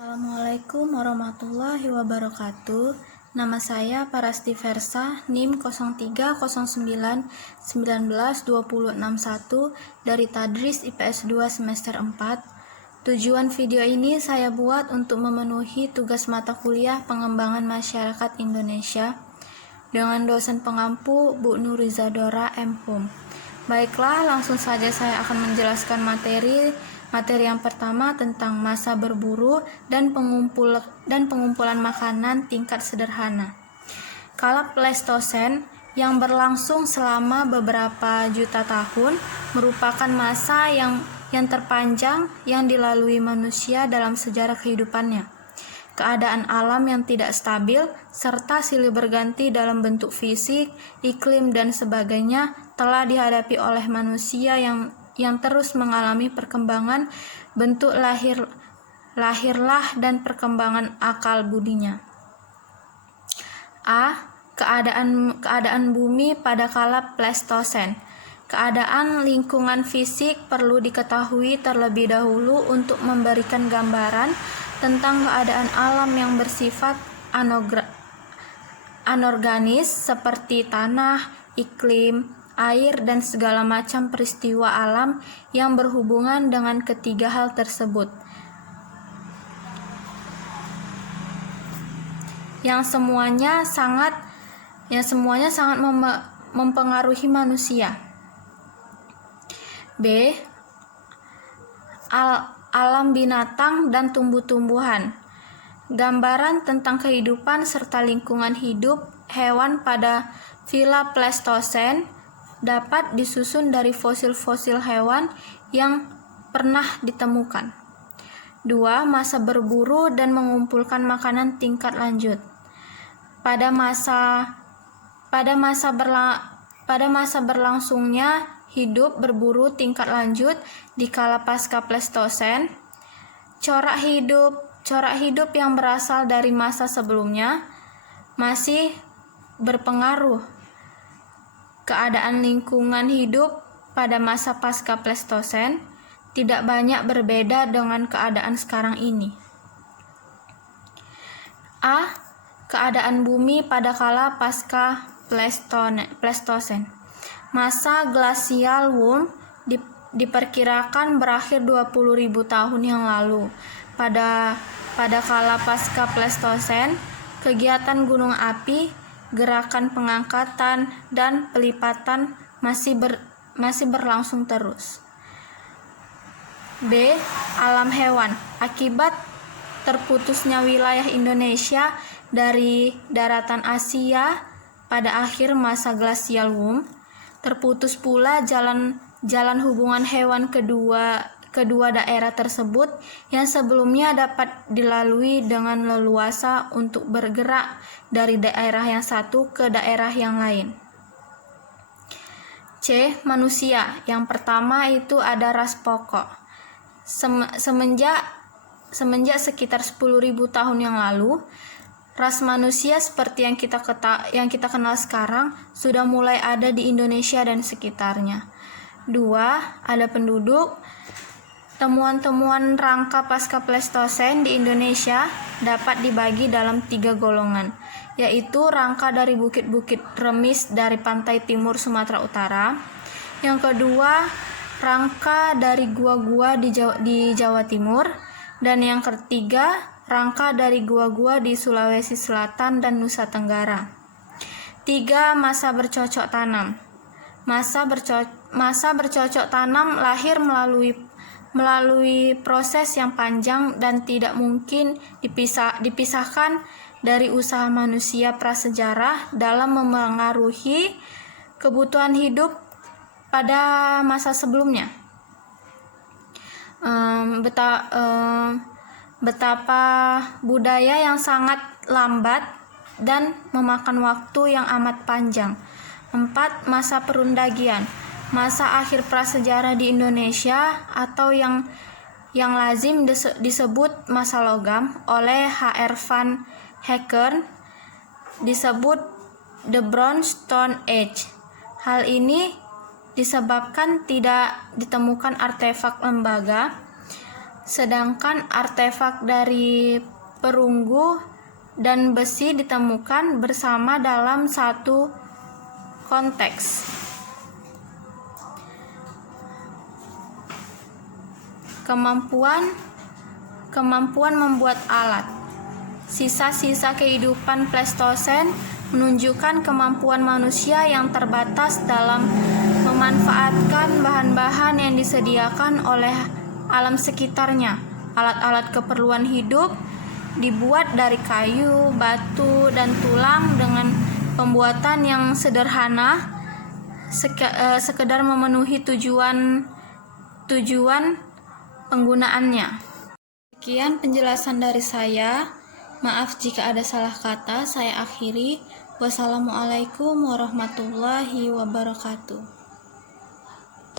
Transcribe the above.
Assalamualaikum warahmatullahi wabarakatuh. Nama saya Parasti Versa, NIM 0309192061 dari Tadris IPS 2 semester 4. Tujuan video ini saya buat untuk memenuhi tugas mata kuliah Pengembangan Masyarakat Indonesia dengan dosen pengampu Bu Nurizadora M.Hum. Baiklah, langsung saja saya akan menjelaskan materi yang pertama tentang masa berburu dan pengumpulan makanan tingkat sederhana. Kala Pleistosen yang berlangsung selama beberapa juta tahun merupakan masa yang terpanjang yang dilalui manusia dalam sejarah kehidupannya. Keadaan alam yang tidak stabil serta silih berganti dalam bentuk fisik, iklim dan sebagainya telah dihadapi oleh manusia yang terus mengalami perkembangan bentuk lahirlah dan perkembangan akal budinya. A. Keadaan bumi pada kala Pleistosen. Keadaan lingkungan fisik perlu diketahui terlebih dahulu untuk memberikan gambaran tentang keadaan alam yang bersifat anorganis seperti tanah, iklim, air, dan segala macam peristiwa alam yang berhubungan dengan ketiga hal tersebut, yang semuanya sangat mempengaruhi manusia. B. Alam binatang dan tumbuh-tumbuhan. Gambaran tentang kehidupan serta lingkungan hidup hewan pada Villa Pleistosen dapat disusun dari fosil-fosil hewan yang pernah ditemukan. 2. Masa berburu dan mengumpulkan makanan tingkat lanjut. Pada masa berlangsungnya hidup berburu tingkat lanjut di kala pasca Pleistosen, corak hidup yang berasal dari masa sebelumnya masih berpengaruh. Keadaan lingkungan hidup pada masa pasca Pleistosen tidak banyak berbeda dengan keadaan sekarang ini. A. Keadaan bumi pada kala pasca Pleistosen. Masa glasial Wurm diperkirakan berakhir 20.000 tahun yang lalu. Pada kala pasca Pleistosen, kegiatan gunung api, gerakan pengangkatan dan pelipatan masih berlangsung terus. B. Alam hewan. Akibat terputusnya wilayah Indonesia dari daratan Asia pada akhir masa glasial Wurm, terputus pula jalan hubungan hewan kedua daerah tersebut yang sebelumnya dapat dilalui dengan leluasa untuk bergerak dari daerah yang satu ke daerah yang lain. C. Manusia. Yang pertama itu ada ras pokok. Semenjak sekitar 10.000 tahun yang lalu, ras manusia seperti yang kita kenal sekarang sudah mulai ada di Indonesia dan sekitarnya. 2. Ada penduduk. Temuan-temuan rangka pasca Pleistosen di Indonesia dapat dibagi dalam 3 golongan, yaitu rangka dari bukit-bukit remis dari pantai timur Sumatera Utara. Yang kedua, rangka dari gua-gua di Jawa Timur. Dan yang ketiga, rangka dari gua-gua di Sulawesi Selatan dan Nusa Tenggara. 3. Masa bercocok tanam. Masa bercocok tanam lahir melalui proses yang panjang dan tidak mungkin dipisahkan dari usaha manusia prasejarah dalam memengaruhi kebutuhan hidup pada masa sebelumnya. Betapa budaya yang sangat lambat dan memakan waktu yang amat panjang. 4. Masa perundagian. Masa akhir prasejarah di Indonesia atau yang lazim disebut masa logam oleh H.R. van Heckern disebut The Bronze Stone Age. Hal ini disebabkan tidak ditemukan artefak lembaga sedangkan artefak dari perunggu dan besi ditemukan bersama dalam satu konteks. Kemampuan membuat alat. Sisa-sisa kehidupan Pleistosen menunjukkan kemampuan manusia yang terbatas dalam memanfaatkan bahan-bahan yang disediakan oleh alam sekitarnya. Alat-alat keperluan hidup dibuat dari kayu, batu, dan tulang dengan pembuatan yang sederhana, sekedar memenuhi tujuan penggunaannya. Sekian penjelasan dari saya. Maaf jika ada salah kata. Saya akhiri. Wassalamualaikum warahmatullahi wabarakatuh.